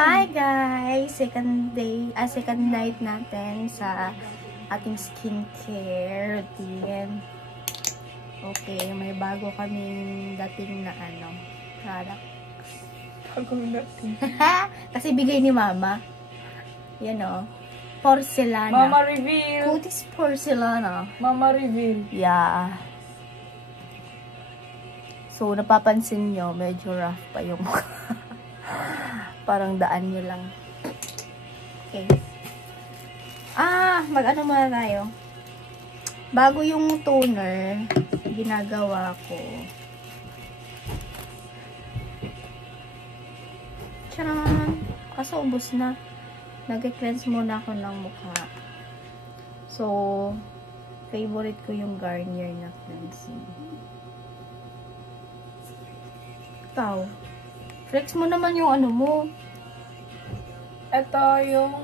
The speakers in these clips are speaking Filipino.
Hi guys! Second night natin sa ating skincare routine. Okay, may bago kaming dating na products. Bagong dating. Kasi bigay ni Mama. Yan o. Porcelana. Mama reveal. Cutis porcelana. Mama reveal. Yeah. So, napapansin nyo, medyo rough pa yung mukha. Parang daan nyo lang. Okay. Mag-ano muna tayo. Bago yung toner, ginagawa ko. Tcharan! Kaso ubos na. Nag-cleanse muna ako ng mukha. So, favorite ko yung Garnier na cleansing. Ikaw. Flex mo naman yung ano mo. Ito yung...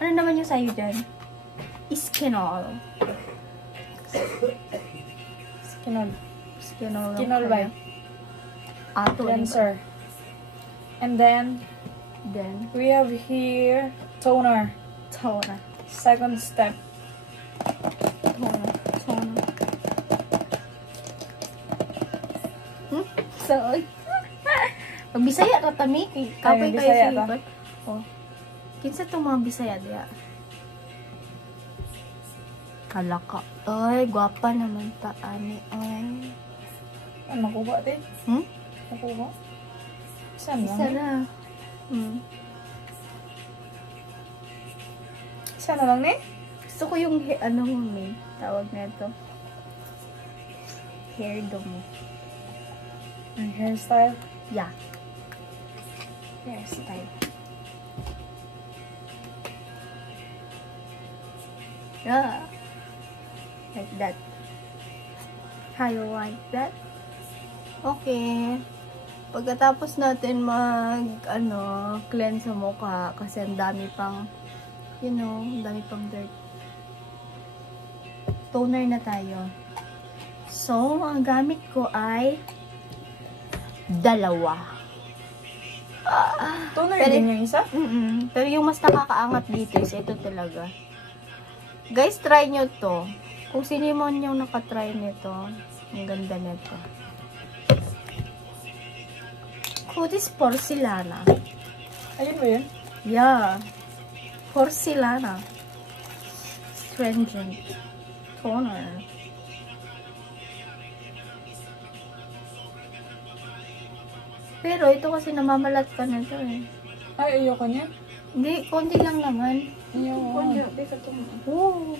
Ano naman yung sa'yo dyan? Skinol. Skinol. Skinol. Skinol ba? Cleanser. And then we have here toner. Toner. Second step. Toner. So, Bisaya ratami. Kapay kayo sa iba. Oh. Kinsa itong mga Bisaya diya? Kalaka. Ay, gwapa naman ta. Ani, ay. Ano ko ba, te? Ako ba? Saan lang? Isa na. Saan na lang, ne? Gusto ko yung, ano mo, may tawag na ito. Hairdo mo. Ang hairstyle? Yeah. Hairstyle. Yeah. Like that. How you like that? Okay. Pagkatapos natin cleanse sa mukha kasi ang dami pang, ang dami pang dirt. Toner na tayo. So, ang gamit ko ay dalawa. Toner din yung isa? Pero yung mas nakakaangat dito is ito talaga. Guys, try nyo to. Kung sino yung nakatry nito, ang ganda nito. Cutis porcelana. Ayun ba yun? Yeah. Porcelana. Stringent toner. Pero ito kasi namamalat ka na ito eh. Ay, ayoko niya. Hindi, konti lang naman. Ayoko. Oo.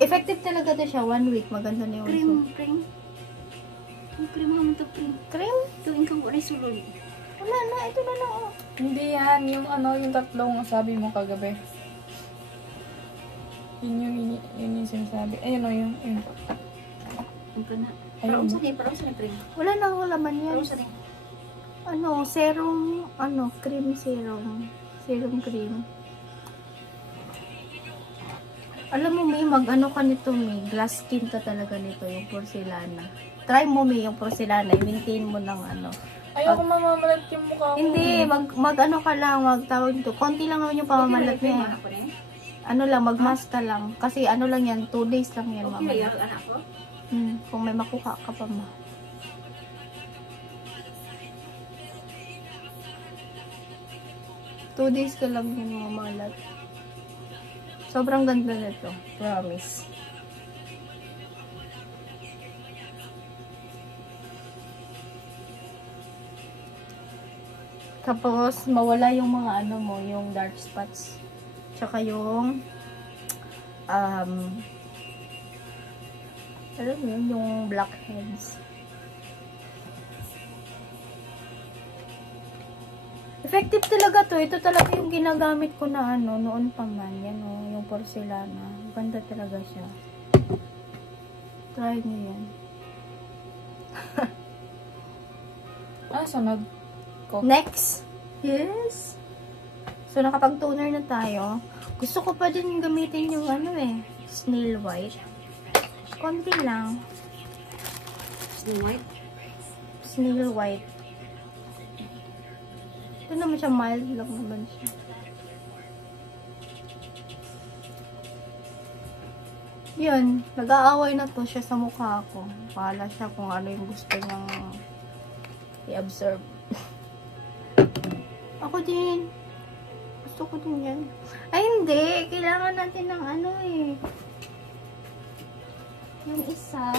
Effective talaga ito siya. 1 week. Maganda na yung Cream. Ang cream naman ito, cream. Cream? Tuwing kang wala sulod. Wala na. Ito na lang. Oh. Hindi yan. Yung tatlong sabi mo kagabi. Yun yung sinasabi. Ayun o, yun. Ang ka na. Ayun. Parang saan yung cream? Wala na akong laman yan. Parang saan yung... Serum, cream serum. Serum cream. Alam mo, May, ka nito, May. Glass skin ka talaga nito, yung porcelana. Try mo, May, yung porcelana. I-maintain mo ng Ayoko mamamalat yung mukha ko. Hindi, ka lang, magtawag nito. Konti lang naman yung pamamalat niya. Mag-mask ka lang. Kasi lang yan, 2 days lang yan, mama. Okay, anak ko? Kung may makuha ka pa, ma. Two days ka lang yung mamalat. Sobrang ganda nito. Promise. Tapos, mawala yung mga yung dark spots. Tsaka yung alam mo yun, yung blackheads. Effective talaga to. Ito talaga yung ginagamit ko na noon pa man. Yan yung porcelana. Ganda talaga siya. Try nyo yan. Sunod ko. Next. Yes. So, nakapag-toner na tayo. Gusto ko pa din gamitin yung snail white. Konti lang. Snail white? Snail white. Ito naman siya, mild lang naman siya. Yun, nag-aaway na to siya sa mukha ko. Bahala siya kung ano yung gusto niyang i-absorb. Ako din. Gusto ko din yan. Ay, hindi. Kailangan natin ng ano eh. Yung isa.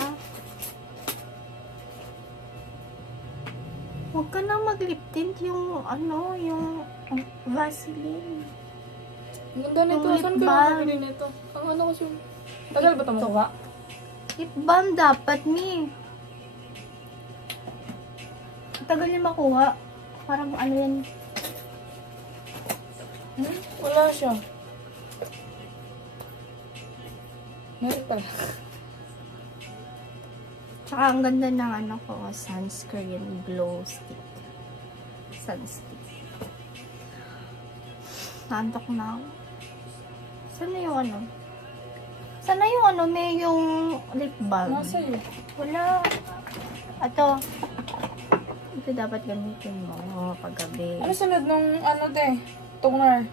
Huwag ka na mag-lip tint yung ano, yung Vaseline. Ang ganda nito. Yung lip Saan ka balm. nakabili nito? Ang ano kasi yung... Tagal ba ito makuha? Lip balm dapat, Mi. Tagal yung makuha. Parang ano yan. Wala siya. Meron pala. Tsaka ang ganda ng ano ko, sunscreen glow stick. Sunstick. Naantok na ako. Saan na yung ano? Sana yung ano, may yung lip balm. Nasa iyo. Wala. Ito. Ito dapat gamitin mo paggabi. Ano sunod nung ano de? Toner.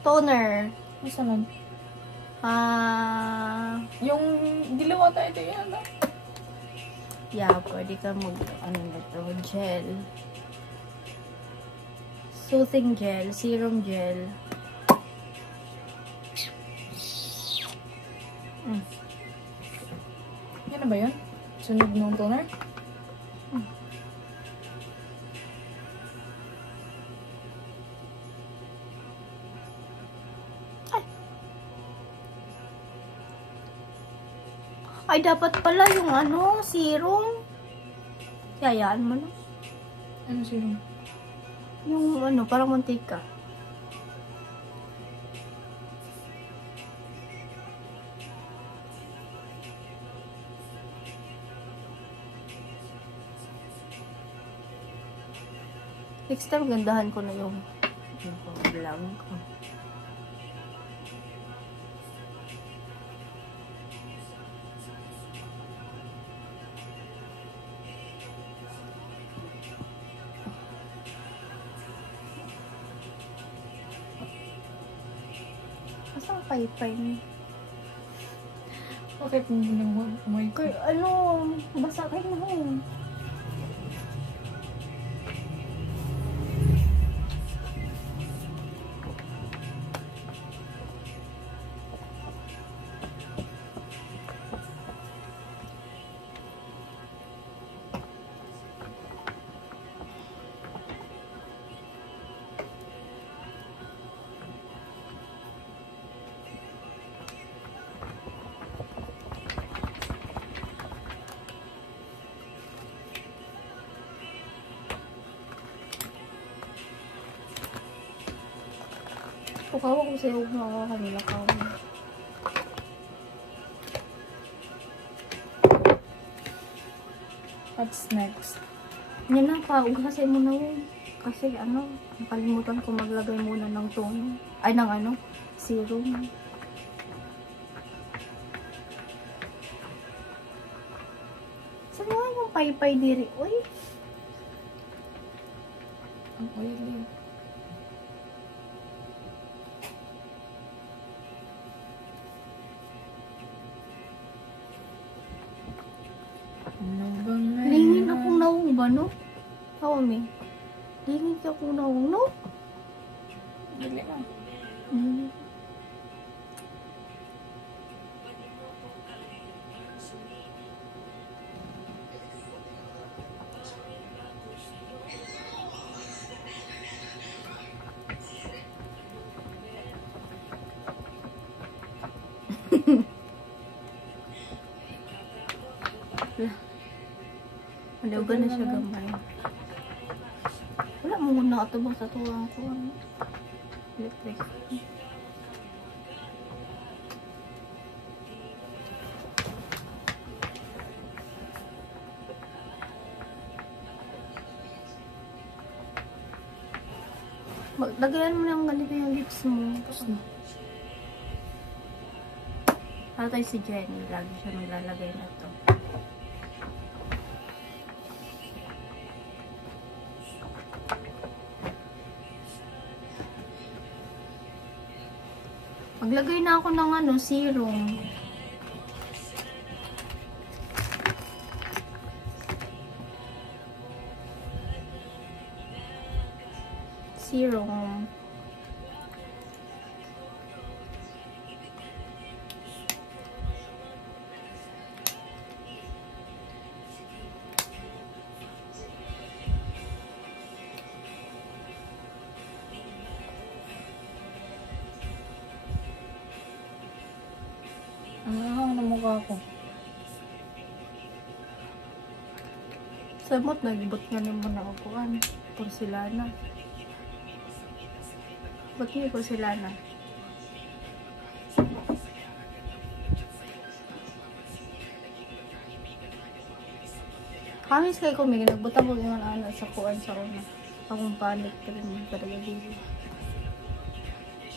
Toner. Ano sunod? Yung dilaw ata ito yan. Yeah, pwede ka mag, ano na to, gel. Soothing gel, serum gel. Yan na ba yun? Sunod nung toner? Ay, dapat pala yung ano, serum. Yayaan mo na. Ano serum? Yung ano, parang mantika. Next time, gandahan ko na yung vlog ko. Asang paypay niya? Bakit hindi naman umay ko? Kaya ano, basa kayo na ho. Pukawa ko sa'yo kung ako kanila ka. What's next? Yan na, paugasin mo na yun. Kasi ano, nakalimutan ko maglagay muna ng toner. Ay, ng ano, serum. Saan nga yung paypay diri? Uy! Ang oily. Ano ba na Lingin akong naong ba, no? Kawami. Lingin ka akong naong, no? Dili na. Malaga na siya gamay. Wala mo muna ito ba sa tuwang ko. Ano? Electric. Lagayan mo ng ganito yung lips mo. Tapos na. Tatay si Jenny, lagi siya maglalagay na to. Maglagay na ako ng ano, serum. Serum. Ano mukha ko? Samot, nagbot nga naman ako kuhan. Porcelana. Ba't niyo porcelana? Kamis kayo kumigil. Nagbutang ko yung ano sa kuhan sa una. Akong panik ka rin talaga dito.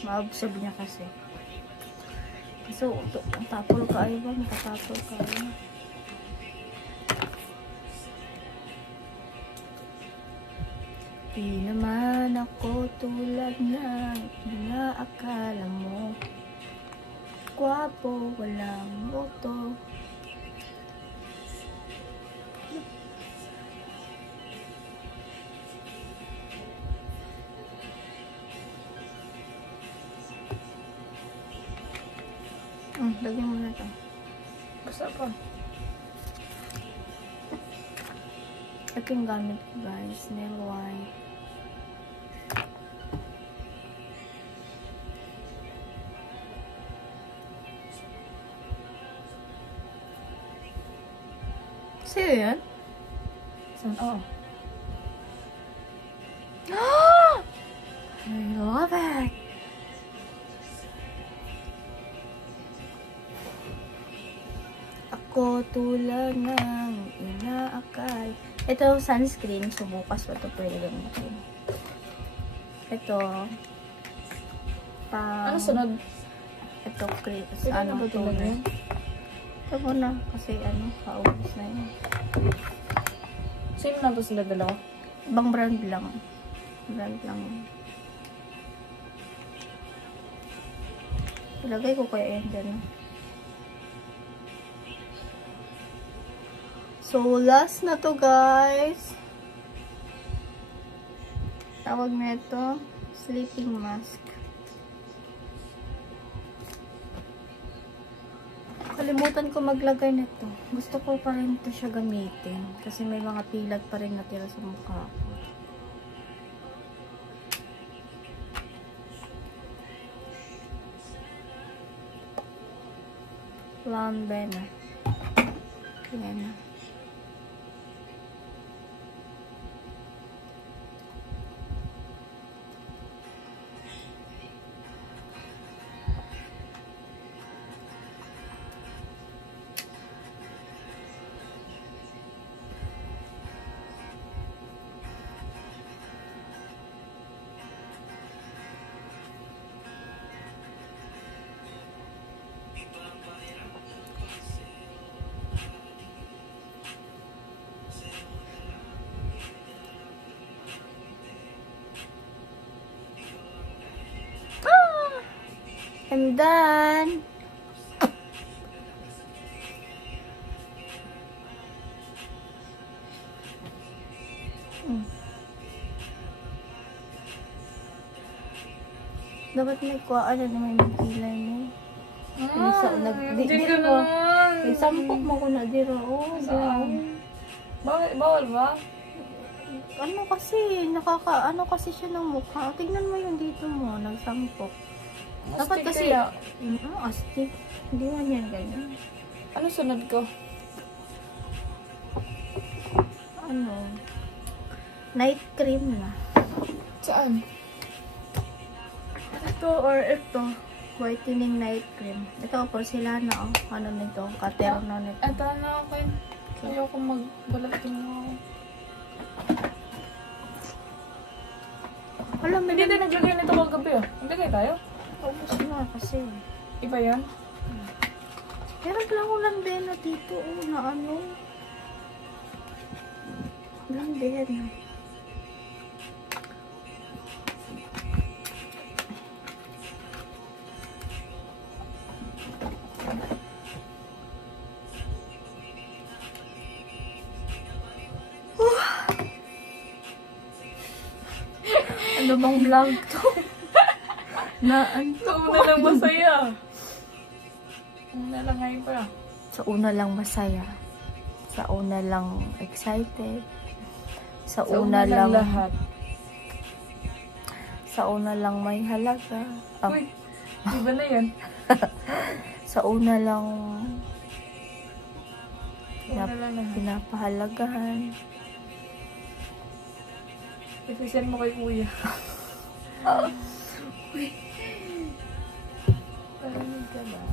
Maabsorb niya kasi. So, tapol ka ay ba? Nakatapol ka ay. Di naman ako tulad ng inaakala mo. Gwapo, walang boto. Lagyan mo na ito. Basta pa. Ito yung gamit ko guys. Nail white. Sa'yo yan? Saan? Oo. I love it! Ako tulad ng inaakal. Ito, sunscreen. So, bukas pa ito pwede gamitin. Ito, Ano sunod? ito, cream. Pwede na ba ito lagyan? Ito mo na. Kasi, kaubos na yun. Same na to sila dalawa? Ibang brand lang. Brand lang. Ilagay ko kaya yan dyan. So, last na to guys. Tawag na ito, sleeping mask. Kalimutan ko maglagay nito. Gusto ko pa rin ito siya gamitin. Kasi may mga pilag pa rin natira sa mukha ko. Lambena. Yan na. I'm done. Dapat may kuhaan na may magkilay mo. Hindi ka naman. Sampok mo ko na dira. Oh, Saan? Bawal ba? Ano kasi, ano kasi siya ng mukha. Tignan mo yung dito mo, nagsampok. Dapat kasi, astig. Hindi man yan ganyan. Ano sunod ko? Ano? Night cream na. Saan? Ito or ito. Whitening night cream. Ito, porcelana. Oh. Ano nito? Katerno nito. Ito na okay. Ayoko magbalat yung mga... Alam mo, Hindi din naglagay nito kagabi oh. Naglagay tayo? ubos na kasi. Iba yan? Meron lang ko lambena dito. Oh, na ano. Lambena. Ano bang vlog to? Sa una lang masaya. Una lang ngayon pa. Sa una lang masaya. Sa una lang excited. Sa una lang lahat. Sa una lang may halaga. Uy, iba na yan. Sa una lang Una lang lahat. pinapahalagahan. Ipisen mo kay kuya. Parinig ka ba?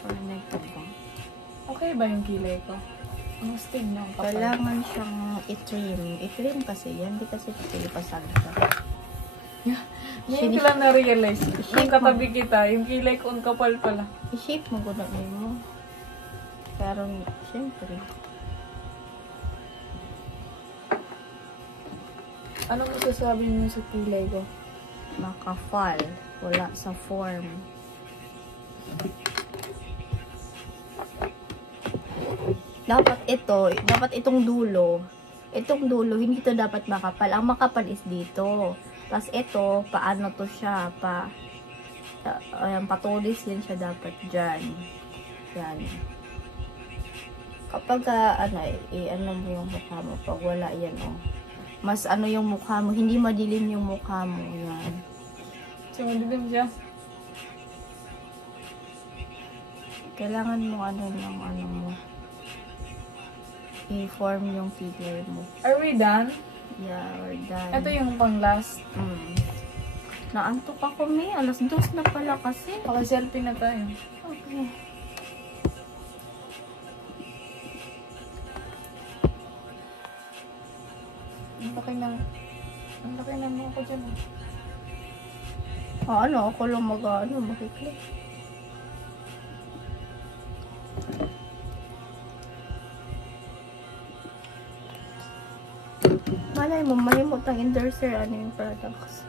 Parinig ka ba? Okay ba yung kilay ko? Ang stig ng kapal. Kailangan siyang i-trim. I-trim kasi yan. Hindi kasi pilipasag siya. Ngayon ko lang na-realize. Nung katabi kita, yung kilay ko ang kapal pala. I-shape mo ko na mo. Pero, siyempre. Ano masasabi mo sa kilay ko? Makafal. Wala sa form. Dapat itong dulo, hindi to dapat makapal. Ang makapal is dito. Tapos ito, paano to siya, ayan, patulis yan siya dapat dyan. Yan. Kapag, ano mo yung mukha mo, pag wala yan, oh. Mas ano yung mukha mo, hindi madilim yung mukha mo, yan. So, madilim siya. Kailangan mo, ano mo, i-form yung figure mo. Are we done? Yeah, we're done. Ito yung pang last. Naantok ako, May. 2:00 na pala kasi. Paka-selfie na tayo. Okay. Ang laki na mo ako dyan. Ako lang makiklik. Malay mo, malimot ang endorser, yung products.